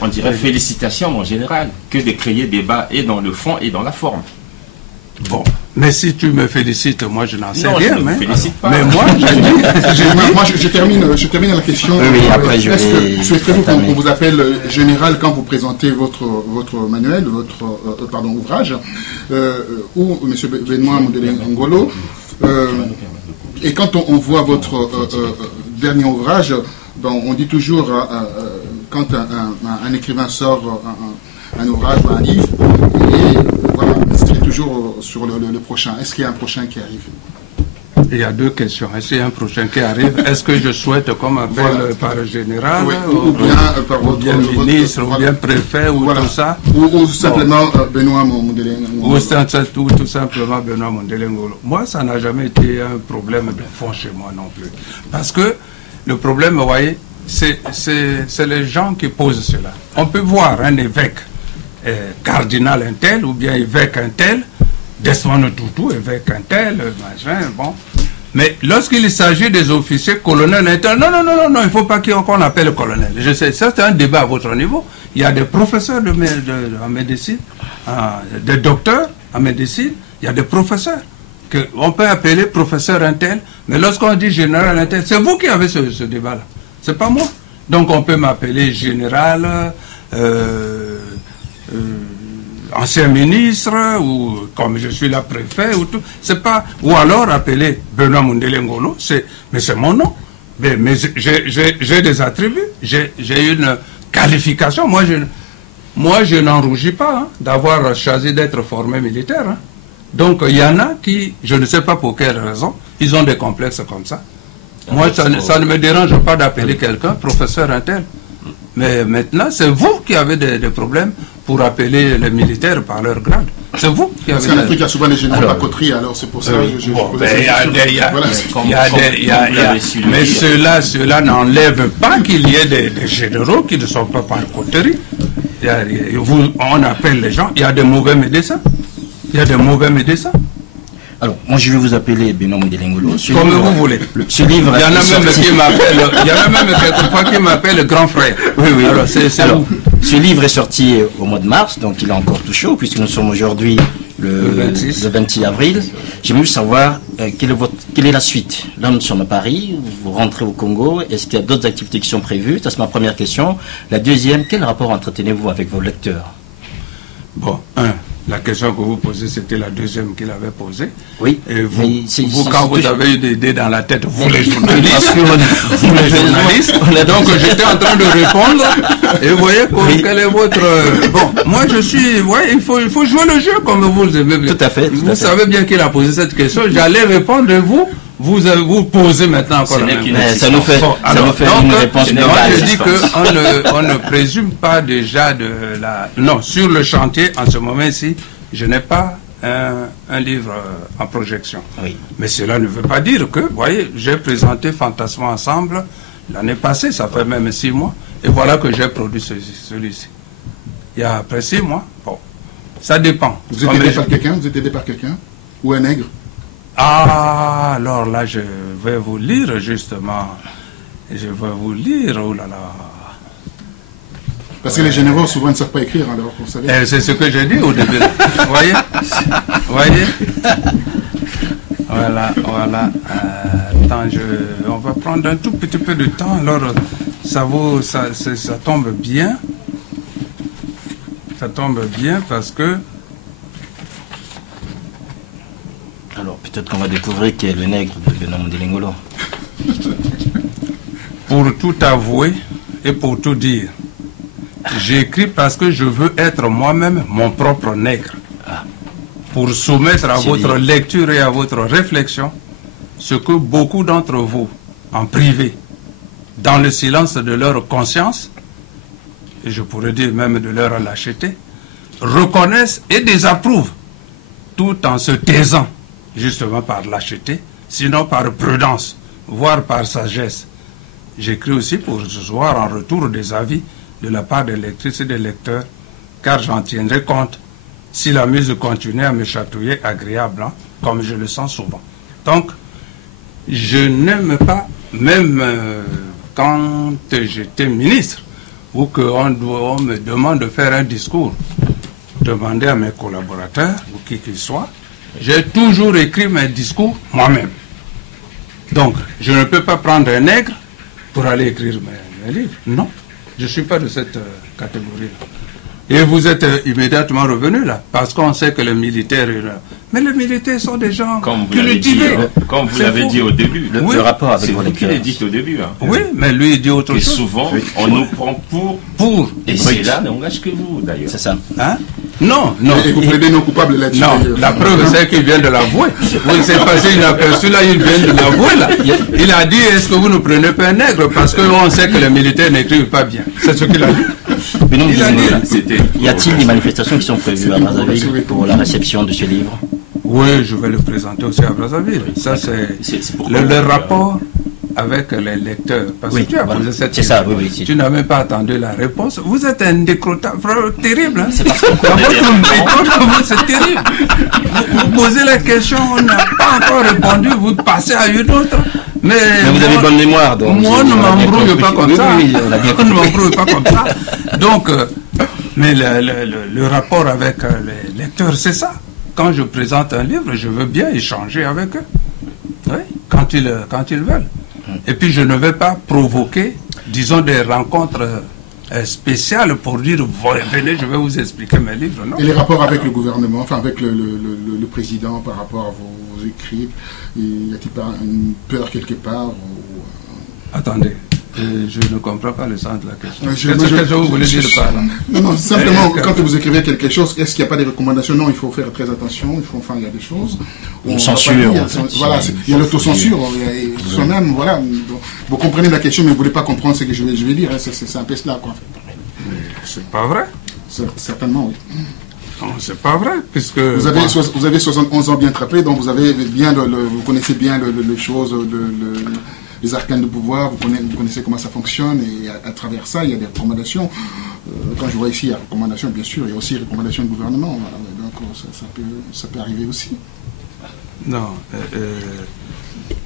on dirait félicitations en général, que de créer débat et dans le fond et dans la forme. Bon, mais si tu me félicites, moi je n'en sais non, rien. Je ne félicite pas. Mais moi, je termine la question. Oui, après est-ce que souhaiterez-vous qu'on vous appelle général quand vous présentez votre manuel, votre ouvrage, ou M. Benoît Mondele Ngolo, et quand on voit votre dernier ouvrage, on dit toujours, quand un écrivain sort un ouvrage, un livre, et voilà, c'est toujours sur le prochain. Est-ce qu'il y a un prochain qui arrive? Il y a deux questions. Est-ce qu'il y a un prochain qui arrive? Est-ce que je souhaite qu'on m'appelle par le général, ou bien ministre, ou bien préfet, ou tout ça? Ou simplement Benoît Mondele Ngolo. Ou tout simplement Benoît Mondele Ngolo. Moi, ça n'a jamais été un problème de fond chez moi non plus. Parce que le problème, vous voyez, c'est les gens qui posent cela. On peut voir un évêque cardinal un tel, ou bien évêque un tel, Desmond Tutu, évêque un tel, machin, bon. Mais lorsqu'il s'agit des officiers colonels un tel, non, il ne faut pas qu'on appelle colonel. Je sais, ça c'est un débat à votre niveau. Il y a des professeurs en médecine, des docteurs en médecine, il y a des professeurs qu'on peut appeler professeur un tel, mais lorsqu'on dit général un tel, c'est vous qui avez ce débat-là, c'est pas moi. Donc on peut m'appeler général, ancien ministre, ou comme je suis là préfet, ou tout, c'est pas, ou alors appeler Benoît Mondele Ngolo, mais c'est mon nom, mais j'ai des attributs, j'ai une qualification, moi je n'en rougis pas d'avoir choisi d'être formé militaire. Donc il y en a qui, je ne sais pas pour quelle raison, ils ont des complexes comme ça. Moi ça ne me dérange pas d'appeler quelqu'un professeur un tel. Mais maintenant, c'est vous qui avez des problèmes pour appeler les militaires par leur grade. C'est vous qui avez... Parce qu'en Afrique, il y a souvent les généraux à coterie, alors c'est pour ça que je mais cela n'enlève pas qu'il y ait des généraux qui ne sont pas par coterie. On appelle les gens, il y a des mauvais médecins. Alors, moi je vais vous appeler Benoît Mondele Ngolo. Comme vous voulez. Ce livre, il y en a même quelquefois qui m'appellent grand frère. Oui. Alors, alors ce livre est sorti au mois de mars, donc il est encore tout chaud, puisque nous sommes aujourd'hui le 26 avril. J'aimerais savoir quelle est la suite. Là, nous sommes à Paris, vous rentrez au Congo. Est-ce qu'il y a d'autres activités qui sont prévues? Ça, c'est ma première question. La deuxième, quel rapport entretenez-vous avec vos lecteurs? Bon, la question que vous posez, c'était la deuxième qu'il avait posée. Oui. Et vous quand vous avez eu des idées dans la tête, vous les journalistes, donc j'étais en train de répondre, et vous voyez quel est votre... Bon, moi je suis... Ouais, il faut jouer le jeu comme vous aimez bien. Tout à fait. Vous savez bien qu'il a posé cette question, j'allais répondre, vous posez maintenant encore la même. Ça nous fait une réponse. Moi je dis qu'on ne présume pas déjà de la... Non, sur le chantier, en ce moment-ci, je n'ai pas un livre en projection. Oui. Mais cela ne veut pas dire que, vous voyez, j'ai présenté Fantasma Ensemble l'année passée, ça fait même 6 mois, et voilà que j'ai produit celui-ci. Il y a après 6 mois, bon, ça dépend. Vous êtes aidé par quelqu'un? Ou un nègre? Ah, alors là, je vais vous lire justement. Je vais vous lire, oh là là. Parce que les généraux, souvent, ne savent pas écrire, alors, vous savez. C'est ce que j'ai dit au début. Vous voyez Voilà. Attends, on va prendre un tout petit peu de temps, alors ça tombe bien. Ça tombe bien parce que... Alors, peut-être qu'on va découvrir qui est le nègre de Benoît Mondele Ngolo. Pour tout avouer et pour tout dire, j'écris parce que je veux être moi-même mon propre nègre. Pour soumettre à votre lecture et à votre réflexion ce que beaucoup d'entre vous, en privé, dans le silence de leur conscience, et je pourrais dire même de leur lâcheté, reconnaissent et désapprouvent, tout en se taisant, justement par lâcheté, sinon par prudence, voire par sagesse. J'écris aussi pour recevoir en retour des avis de la part des lectrices et des lecteurs, car j'en tiendrai compte si la muse continue à me chatouiller agréable, comme je le sens souvent. Donc, je n'aime pas, même quand j'étais ministre, ou qu'on me demande de faire un discours, demandez à mes collaborateurs, ou qui qu'ils soient, j'ai toujours écrit mes discours moi-même. Donc, je ne peux pas prendre un nègre pour aller écrire mes livres. Non, je ne suis pas de cette catégorie-là. Et vous êtes immédiatement revenu là, parce qu'on sait que les militaires... Mais les militaires sont des gens cultivés. Comme vous l'avez dit au début. Le rapport avec vos lecteurs. C'est vous qui l'avez dit au début. Hein. Oui, mais lui, il dit autre chose. Et souvent, on nous prend pour. Et c'est là, on lâche que vous, d'ailleurs. C'est ça. Hein? Non, non. Et vous plaidez non coupables là-dessus. Non, la preuve, c'est qu'il vient de l'avouer. Oui, c'est passé inaperçu, là, il vient de l'avouer, là. Il a dit, est-ce que vous ne prenez pas un nègre? Parce qu'on sait que les militaires n'écrivent pas bien. C'est ce qu'il a dit. Mais non, Il a dit. Y a-t-il des manifestations qui sont prévues à Brazzaville pour la réception de ce livre? Oui, je vais le présenter aussi à Brazzaville. Ça, c'est le rapport avec les lecteurs. Parce que tu as posé cette question. C'est ça, oui. Tu n'as même pas attendu la réponse. Vous êtes un décrottable terrible. Hein? C'est parce que votre méthode, c'est terrible. Vous posez la question, on n'a pas encore répondu, vous passez à une autre. Mais vous avez bonne mémoire, donc. Moi, ne m'embrouille pas comme ça. Oui, on a bien compris. Ne m'embrouille pas comme ça. Donc, mais le rapport avec les lecteurs, c'est ça. Quand je présente un livre, je veux bien échanger avec eux. Oui, quand ils veulent. Et puis, je ne vais pas provoquer, disons, des rencontres spéciales pour dire, venez, je vais vous expliquer mes livres. Non. Et les rapports avec le gouvernement, enfin avec le président par rapport à vos écrits, y a-t-il pas une peur quelque part Attendez. Je ne comprends pas le sens de la question. Qu'est-ce que vous voulez dire par là? Non, simplement, quand vous écrivez quelque chose, est-ce qu'il n'y a pas des recommandations? Non, il faut faire très attention, il y a des choses. Une censure. Voilà, il y a l'autocensure. Soi-même, voilà. Vous comprenez la question, mais vous ne voulez pas comprendre ce que je vais dire. C'est un peu cela, quoi. Mais c'est pas vrai. Certainement, oui. Non, c'est pas vrai, puisque... Vous avez 71 ans bien trappés, donc vous connaissez bien les choses, les arcanes de pouvoir, vous connaissez comment ça fonctionne, et à travers ça, il y a des recommandations. Quand je vois ici, il y a recommandations, bien sûr, il y a aussi recommandations du gouvernement, voilà, donc ça peut arriver aussi. Non,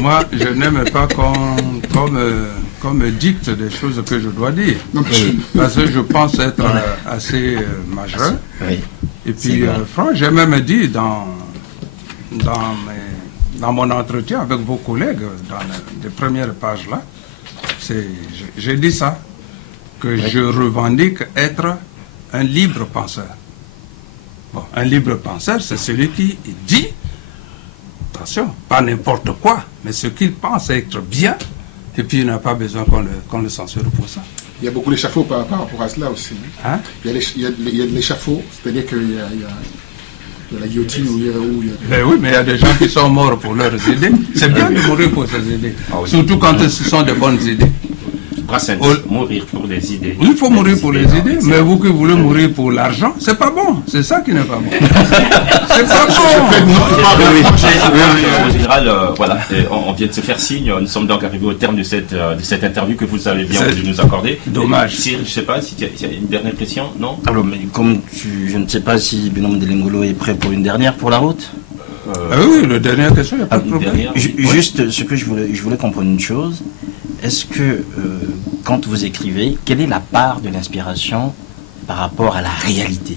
moi, je n'aime pas qu'on me dicte des choses que je dois dire, parce que je pense être assez majeur. Oui. Et puis, franchement, j'ai même dit dans mon entretien avec vos collègues, dans les premières pages là, j'ai dit ça, que je revendique être un libre penseur. Bon, un libre penseur, c'est celui qui dit, attention, pas n'importe quoi, mais ce qu'il pense être bien, et puis il n'a pas besoin qu'on le censure pour ça. Il y a beaucoup d'échafauds par rapport à cela aussi. Hein? Il y a de l'échafaud, c'est-à-dire qu'il y a la guillotine où il y a... Ben oui, mais il y a des gens qui sont morts pour leurs idées. C'est bien de mourir pour ces idées. Surtout quand ce sont de bonnes idées. Brassens, mourir pour des idées. Il faut mourir pour les idées, mais vous qui voulez mourir pour l'argent, c'est pas bon. C'est ça qui n'est pas bon. C'est pas bon. En général, voilà, on vient de se faire signe. Nous sommes donc arrivés au terme de cette interview que vous avez bien voulu nous accorder. Dommage. Je ne sais pas s'il y a une dernière question, non? Alors, mais comme je ne sais pas si Benoît Mondelengolo est prêt pour une dernière pour la route. Oui, la dernière question, il n'y a pas de problème. Juste, ce que je voulais comprendre une chose. Est-ce que, quand vous écrivez, quelle est la part de l'inspiration par rapport à la réalité?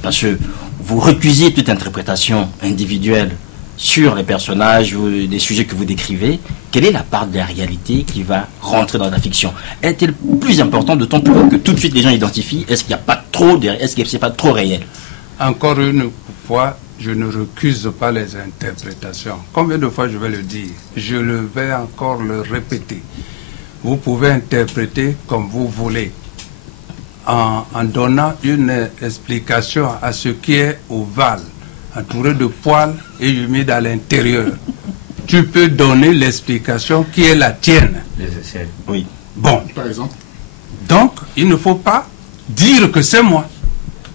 Parce que vous recusez toute interprétation individuelle sur les personnages ou des sujets que vous décrivez. Quelle est la part de la réalité qui va rentrer dans la fiction? Est-elle plus importante, d'autant plus que tout de suite les gens identifient? Est-ce qu'il n'y a pas trop est-ce que c'est pas trop réel? Encore une fois, je ne recuse pas les interprétations. Combien de fois je vais le dire? Je vais encore le répéter. Vous pouvez interpréter comme vous voulez, en donnant une explication à ce qui est ovale, entouré de poils et humide à l'intérieur. Tu peux donner l'explication qui est la tienne. Les essais. Oui. Bon. Par exemple. Donc, il ne faut pas dire que c'est moi.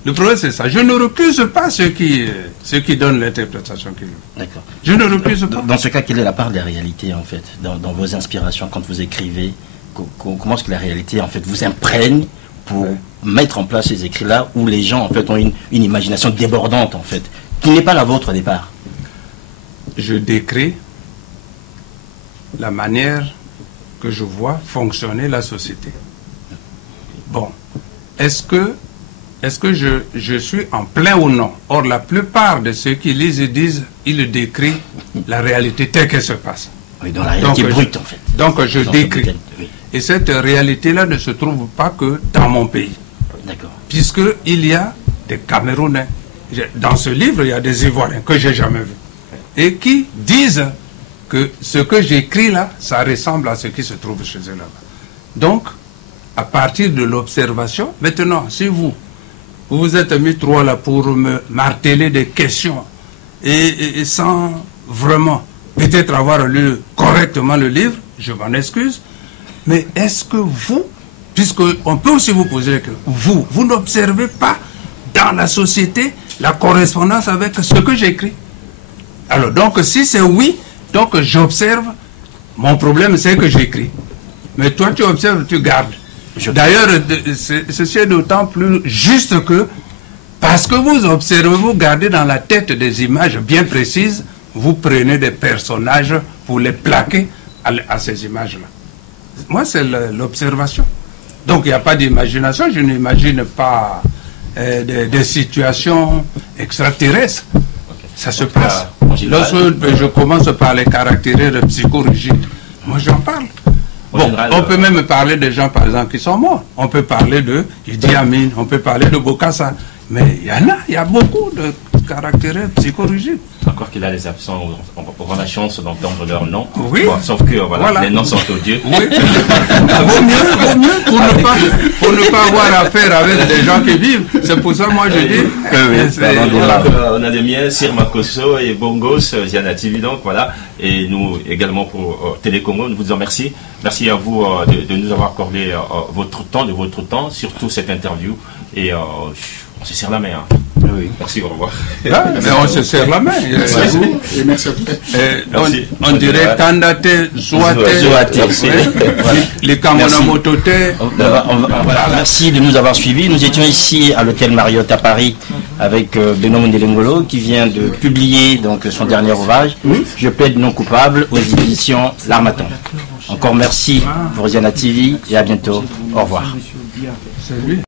Le problème, c'est ça. Je ne recuse pas ceux qui donnent l'interprétation qu'ils veulent. D'accord. Je ne recuse pas. Dans ce cas, quelle est la part de la réalité, en fait, dans vos inspirations, quand vous écrivez? Comment est-ce que la réalité, en fait, vous imprègne pour mettre en place ces écrits-là, où les gens, en fait, ont une imagination débordante, en fait, qui n'est pas la vôtre au départ? Je décris la manière que je vois fonctionner la société. Bon, est-ce que je suis en plein ou non? Or, la plupart de ceux qui lisent disent, ils décrivent la réalité telle qu'elle se passe. Oui, dans la réalité brute, en fait. Donc, je décris. Oui. Et cette réalité-là ne se trouve pas que dans mon pays. D'accord. Puisqu'il y a des Camerounais. Dans ce livre, il y a des Ivoiriens que j'ai jamais vus. Et qui disent que ce que j'écris là, ça ressemble à ce qui se trouve chez eux là-bas. Donc, à partir de l'observation, maintenant, si vous vous êtes mis trois là pour me marteler des questions et sans vraiment peut-être avoir lu correctement le livre, je m'en excuse, mais est-ce que vous, puisqu'on peut aussi vous poser que vous n'observez pas dans la société la correspondance avec ce que j'écris? Alors, donc, si c'est oui, donc j'observe, mon problème c'est que j'écris. Mais toi, tu observes, tu gardes. D'ailleurs, ceci est d'autant plus juste que, parce que vous observez, vous gardez dans la tête des images bien précises, vous prenez des personnages pour les plaquer à ces images-là. Moi, c'est l'observation. Donc, il n'y a pas d'imagination. Je n'imagine pas des situations extraterrestres. Ça se passe. Lorsque je commence par les caractères psychorigides, moi, j'en parle. Bon, on peut même parler des gens, par exemple, qui sont morts. On peut parler de Idi Amin, on peut parler de Bokassa. Mais il y a beaucoup de caractères psychorigides. Encore qu'il a les absents, on aura la chance d'entendre leur nom. Oui. Bon, sauf que voilà, les noms sont odieux. Oui. Vaut mieux pour ne pas avoir affaire avec des gens qui vivent. C'est pour ça, moi, je dis... on a des miens, Sir Makosso et Bongos, Ziana TV, donc voilà. Et nous, également pour Télécongo, nous vous disons merci. Merci à vous de nous avoir accordé de votre temps, surtout cette interview. Et on se serre la main. Hein. Oui. Merci, au revoir. Ah, mais on se serre la main. Merci à vous et merci à tous. On dirait Kandate, Zouate, les Kamonamotote. Merci de nous avoir suivis. Nous étions ici à l'hôtel Marriott à Paris avec Benoît Mondelengolo qui vient de publier donc son dernier ouvrage, Je plaide non coupable, aux éditions L'Harmattan. Encore merci pour Ziana TV et à bientôt. Au revoir. C'est lui.